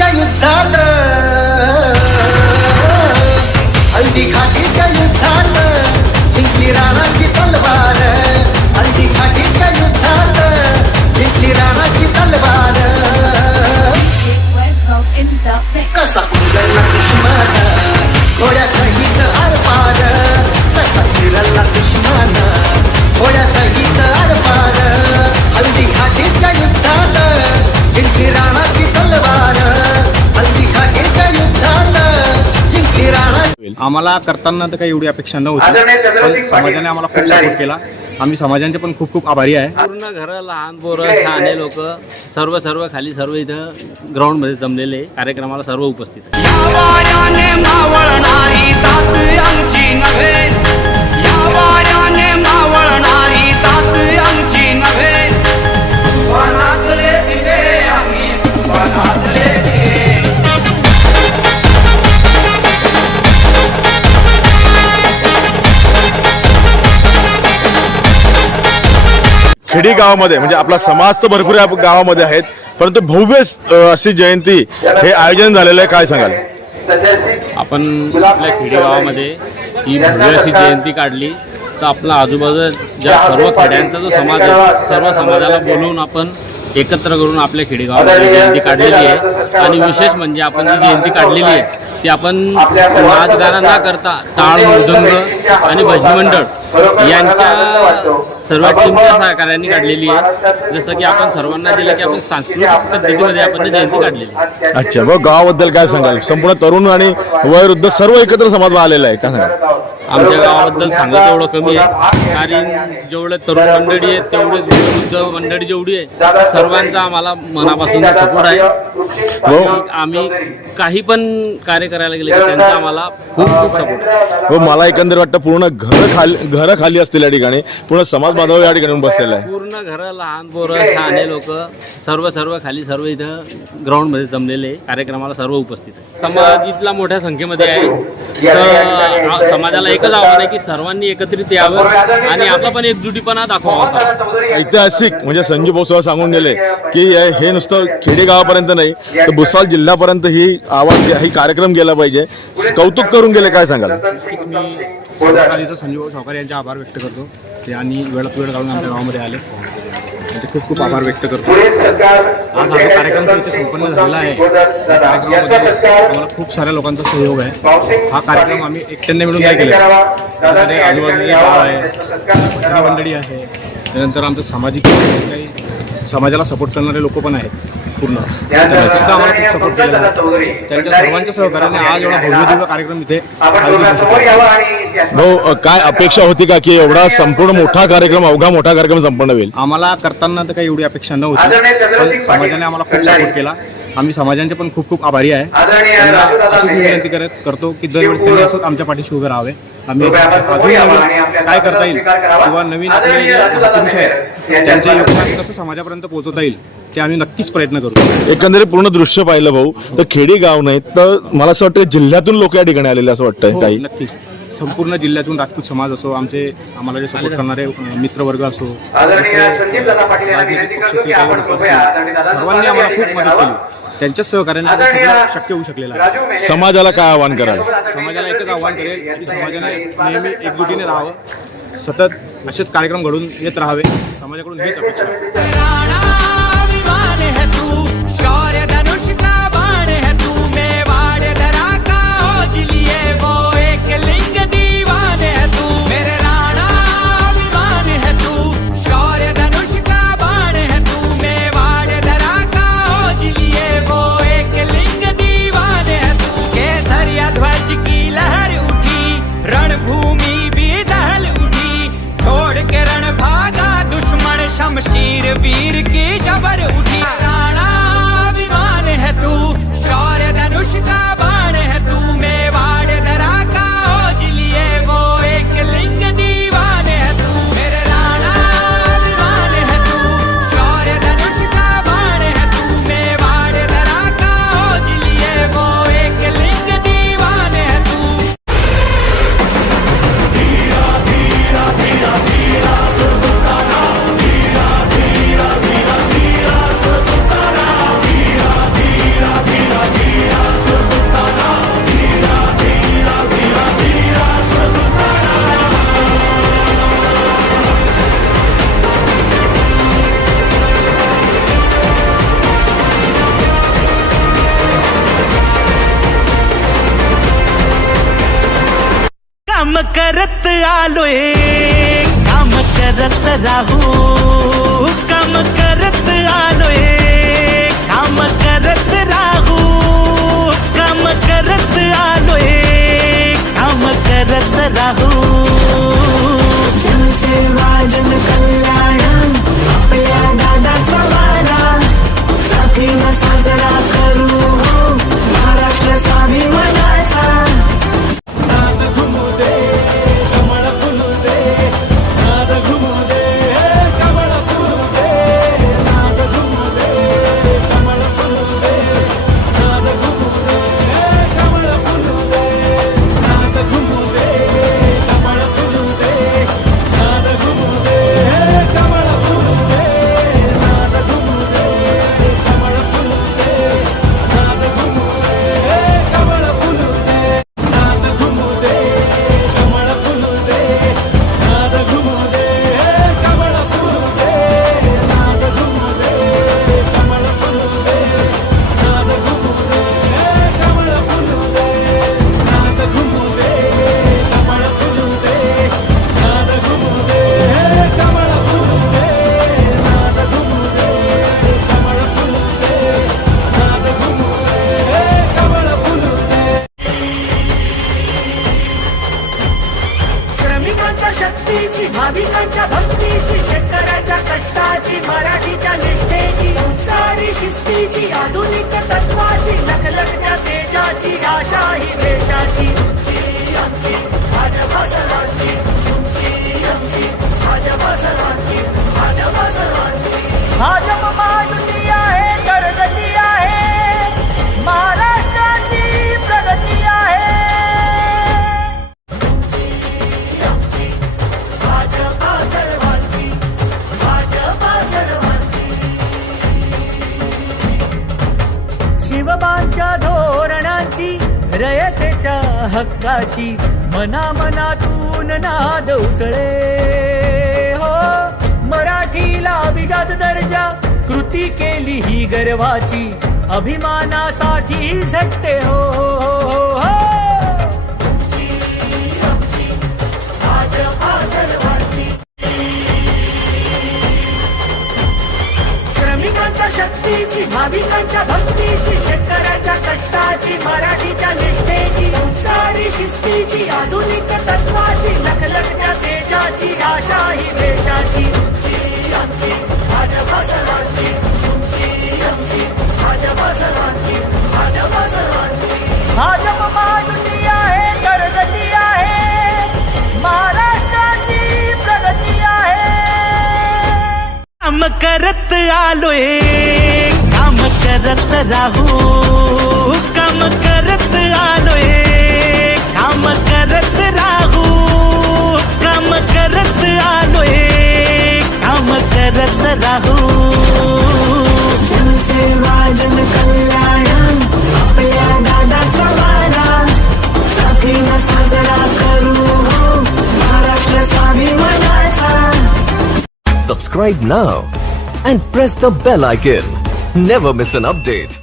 घाटीच्या युद्धात, हल्दी घाटीच्या युद्धात जिंकली राणाची तलवार, हल्दी घाटीच्या युद्धात जिंकली राणाची तलवार. कसा उरला दुश्मन घोड्यासहित आरपार, कसा फिरला दुश्मन घोड्यासहित आरपार, हल्दी घाटीच्या युद्धात जिंकली राणाची तलवार, हल्दी घाटीच्या युद्धात जिंकली राणा. आम्हाला करताना तर काही एवढी अपेक्षा नव्हती, पण समाजाने आम्हाला खूप सपोर्ट केला. आम्ही समाजांचे पण खूप खूप आभारी आहे. पूर्ण घरं, लहान पोरं, शहाणे लोक सर्व खाली सर्व इथं ग्राउंड मध्ये जमलेले कार्यक्रमाला सर्व उपस्थित. खेडी गावामध्ये म्हणजे आपला समाज तर भरपूर या गावामध्ये आहेत, परंतु भव्य अशी जयंती हे आयोजन झालेलं आहे. काय सांगाल? आपण आपल्या खेडी गावामध्ये ही भव्य अशी जयंती काढली, तर आपला आजूबाजूला ज्या सर्व खेड्यांचा जो समाज आहे, सर्व समाजाला बोलवून आपण एकत्र करून आपल्या खेडी गावामध्ये जयंती काढलेली आहे. आणि विशेष म्हणजे आपण जी जयंती काढलेली आहे ती आपण नाचगाणं न करता टाळ, मृदंग आणि भजनी मंडळ यांच्या सर्व टीमच्या सहकार्याने काढलेली आहे. जसं की आपण सर्वांना दिलं की आपण सांस्कृतिक पद्धतीमध्ये आपण जयंती काढलेली. अच्छा, मग गावाबद्दल काय सांगाल? संपूर्ण तरुण आणि वयोवृद्ध सर्व एकत्र समाज आलेला आहे. काय सांगाल? आमच्या गावाबद्दल सांगत एवढं कमी आहे, कारण जेवढे तरुण मंडळी आहेत तेवढे वृद्ध मंडळी जेवढी आहे सर्वांचा आम्हाला मनापासून सपोर्ट आहे. आम्ही काही पण कार्य करायला गेले की त्यांचा आम्हाला खूप खूप सपोर्ट आहे. मला एकंदर वाटतं पूर्ण घरं खाली असतील या ठिकाणी, पूर्ण समाज बांधव या ठिकाणी बसलेला आहे. पूर्ण घरं, लहान पोरं, शहाणे लोक सर्व खाली सर्व इथं ग्राउंड मध्ये जमलेले कार्यक्रमाला सर्व उपस्थित आहे. समाज इथला मोठ्या संख्येमध्ये आहे, तर समाजाला एकच आव्हान आहे की सर्वांनी एकत्रित यावं आणि आपला पण एकजुटीपणा दाखवावा. ऐतिहासिक म्हणजे संजू भाऊ सांगून गेले की हे नुसतं खेडे गावापर्यंत नाही तर भुसावळ जिल्ह्यापर्यंत ही आवाज ही कार्यक्रम गेला पाहिजे. कौतुक करून गेले. काय सांगाल? मी संजू भाऊ सावकार यांचे आभार व्यक्त करतो. ते आणि वेळात वेळ काढून आमच्या गावामध्ये आले, त्यांचे खूप खूप आभार व्यक्त करतो. आज हा कार्यक्रम इथे संपन्न झाला आहे. कार्यक्रमामध्ये आम्हाला खूप साऱ्या लोकांचा सहयोग आहे. हा कार्यक्रम आम्ही एकट्याने मिळून काय केलं, त्यामध्ये आजूबाजूचे गाव आहे, भजनी मंडळी आहे, त्यानंतर आमचं सामाजिक काही समाजाला सपोर्ट करणारे लोक पण आहेत. पूर्ण त्यांनी सुद्धा आम्हाला खूप सपोर्ट केला आहे. त्यांच्या सर्वांच्या सहकार्याने आज एवढा भव्य दिव्य कार्यक्रम इथे भाऊ, काय अपेक्षा होती का की एवढा संपूर्ण मोठा कार्यक्रम, अवघा मोठा कार्यक्रम संपन्न होईल? आम्हाला करताना तर काही एवढी अपेक्षा नव्हती, पण समाजाने आम्हाला खूप सपोर्ट केला. आम्ही समाजांचे पण खूप खूप आभारी आहे. त्यांना अशी विनंती करतो की दरवेळेस त्यांनी असंच आमच्या पाठीशी उभे राहावे. आम्ही अजून काय करता येईल किंवा नवीन आपले पुरुष आहेत त्यांचे योगदान कसं समाजापर्यंत पोहोचवता येईल ते आम्ही नक्कीच प्रयत्न करू. एकंदरीत पूर्ण दृश्य पाहिलं भाऊ तर खेडी गाव नाही तर मला असं वाटतं जिल्ह्यातून लोक या ठिकाणी आलेले असं वाटतं. काही नक्कीच संपूर्ण जिल्ह्यातून राजपूत समाज असो, आमचे आम्हाला जे सपोर्ट करणारे मित्रवर्ग असो, सर्वांनी आम्हाला खूप मदत केली. त्यांच्या सहकार्याने शक्य होऊ शकलेलं आहे. समाजाला काय आवाहन कराल? समाजाला एकच आव्हान करेल की समाजाने नेहमी एकजुटीने राहावं, सतत असेच कार्यक्रम घडून येत राहावे. समाजाकडून हीच अपेक्षा आहे. शमशीर भी करत आलोय, काम करत राहू, काम करत आलोय, काम करत राहू, काम करत आलोय, काम करत राहू. जनसेवा जन कल्याण आपल्या दादाचा वारा, साथीनं साजरा करू हो महाराष्ट्र स्वाभिमानाचा. नाद घुमू दे, कमळ फुलू दे, नाद घुमू दे, कमळ फुलू दे, नाद घुमू दे, कमळ फुलू दे, नाद घुमू दे, कमळ फुलू दे, नाद घुमू दे, कमळ फुलू दे, नाद घुमू दे, कमळ फुलू दे, नाद घुमू दे, कमळ फुलू दे, नाद घुमू दे, कमळ फुलू दे, नाद घुमू दे, कमळ फुलू दे, नाद घुमू दे, कमळ फुलू दे, नाद घुमू दे, कमळ फुलू दे, नाद घुमू दे, कमळ फुलू दे, नाद घुमू दे, कमळ फुलू दे, नाद घुमू दे, कमळ फुलू दे, नाद घुमू दे, कमळ फुलू दे, नाद घुमू दे, कमळ फुलू दे. श्रमिकांच्या शक्तीची, भाविकांच्या भक्तीची, शेतकऱ्याच्या कष्टाची, मराठीच्या निष्ठेची, संस्कारी शिस्तीची, आधुनिक तत्वाची, लखलखत्या तेजाची, आशा ही देशाची. तुमची आमची भाजपा सर्वांची, तुमची आमची भाजपा सर्वांची, भाजपा सर्वांची. भाजप महायुती आहे, प्रगती आहे, महाराष्ट्राची प्रगती आहे. भाजपा सर्वांची, भाजपा सर्वांची. शिवबांच्या धोरणांची, रयतेच्या हक्काची, मनामनातून नाद उसळे हो. मराठीला अभिजात दर्जा, कृती केली ही गर्वाची, अभिमानासाठी झटते हो हो हो हो. भाजपा सर्वांची. श्रमिकांच्या शक्तीची, भाविकांच्या भक्तीची, शेतकऱ्याच्या कष्टाची, मराठीच्या निष्ठेची, संस्कारी शिस्तीची, आधुनिक तत्वाची, लखलखत्या तेजाची, आशा ही देशाची. तुमची आमची भाजपा सर्वांची, तुमची आमची भाजपा सर्वांची, भाजपा सर्वांची. भाजप महायुती आहे, प्रगती आहे, महाराष्ट्राची प्रगती आहे. काम करत आलोय, काम करत राहू, काम करत आलोय, काम करत राहू, काम करत आलोय, काम करत राहू. जनसेवा जन कल्याण आपल्या दादाचा वारा, साथीनं साजरा करू हो Maharashtra स्वाभिमानाचा. Subscribe now and press the bell icon. Never miss an update.